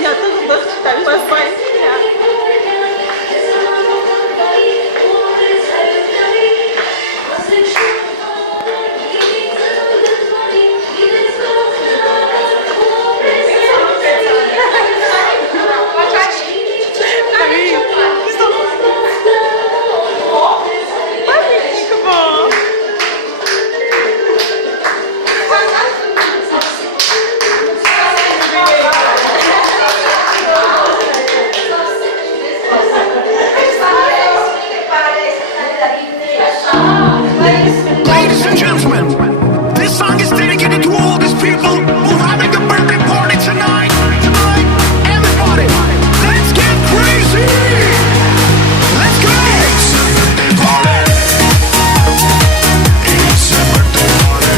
Я тоже так поспать. Ladies and gentlemen, this song is dedicated to all these people who are having a birthday party tonight. Everybody, let's get crazy. Let's go. It's a birthday party. It's a birthday party.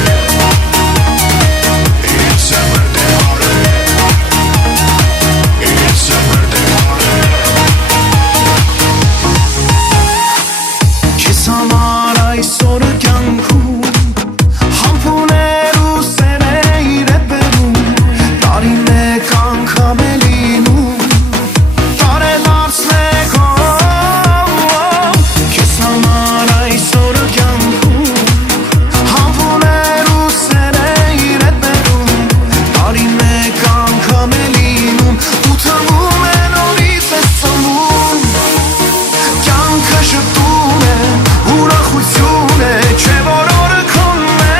It's a birthday party. It's a birthday party. Kiss hamar ay sor kyanku hampuneru seneire beru dari me kanka melinu tare larsle ko kiss hamar ay sor kyanku hampuneru seneire beru dari me kanka melinu utavu menori fessamum kyanka shtume ուրախությունը չէ որ օրը քոնն է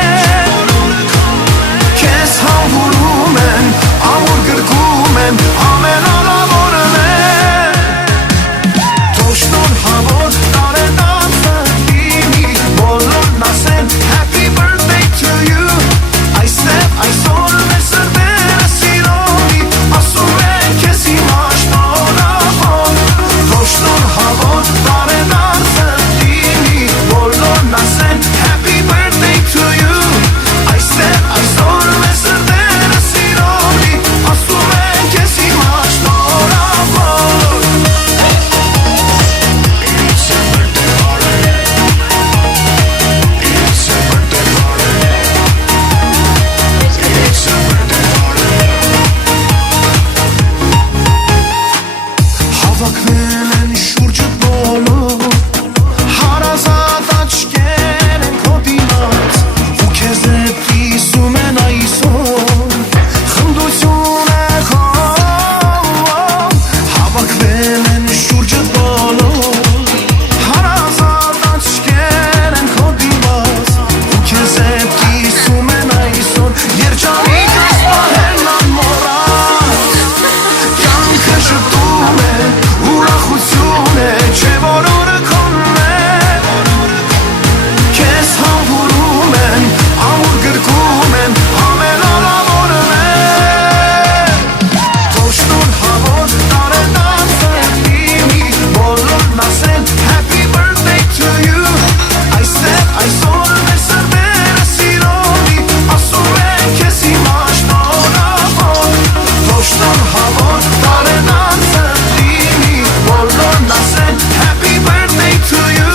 Քեզ համբուրում եմ, ամուր գրկում եմ, ամեն անավորն է Թող շնոր հավոտ տարեդարձը լինի Բոլորն ասեն Happy birthday to you Այստեղ այսօր մեր սրտերը սիրողի Ասում են քեզ հիմա շնորհավոր Թող շնոր հավոտ տարեդարձը Բոլորն ասեն Happy birthday to you Այստեղ այսօր մեր սրտերը սիրողի Ասում են քեզ հիմա շնորհավոր It's a birthday party It's a birthday party It's a birthday party Հավաքվել են շուրջդ բոլոր Հարազատ աչքեր են քո դիմաց ու քեզ հետ կիսում են այսօր խնդություն է քո հավաքվել են շուրջդ բոլոր հարազատ աչքեր են քո դիմաց ու քեզ հետ կիսում են այսօր երջանիկ այս պահերն անմոռաց կյանքը շփում է ուրախություն է չէ որ օրը քոնն է Քեզ համբուրում եմ, ամուր գրկում եմ, ամեն անավորն է Թող շնորհավոր տարեդարձը լինի Բոլորն ասեն Happy birthday to you Այստեղ այսօր մեր սրտերը սիրողի Ասում են քեզ հիմա շնորհավոր Թող շնորհավոր տարեդարձը լինի Բոլորն ասեն Happy birthday to you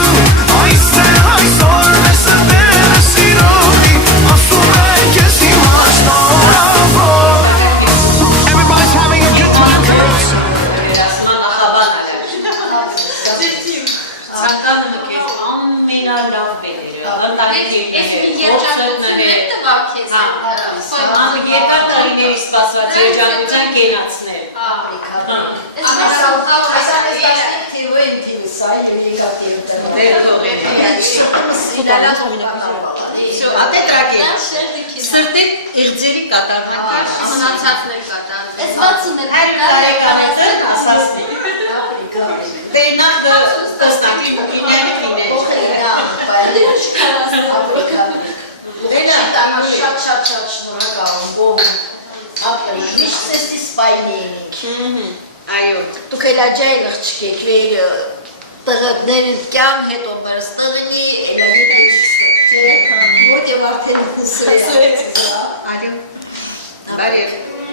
Այստեղ այսօր մեր սրտերը սիրողի Ասում են քեզ հիմա շնորհավոր Everybody's having a good time, girls Ասման ախաբան Ցանկանում եք ես ամենալավ բերերը Ես մի երջանկություններ տվա քեզ Անը երկար տարիների սպասված երջանկության կենացներ Սրտի իղձերի կատարվան Մնացածներ կատարվեն Ես 60 տարեկանացել ասացնի Դենա դստակի ուկիների կիներ Շատ շնորհակալ Բոհ ապրի միշտ էստի սպայնի Այո Դուք էլ աջայ աղջիկ եք տղաներին կյամ հետո վերստղնի Ոտ եւ արդեն սրեց Այո Բարև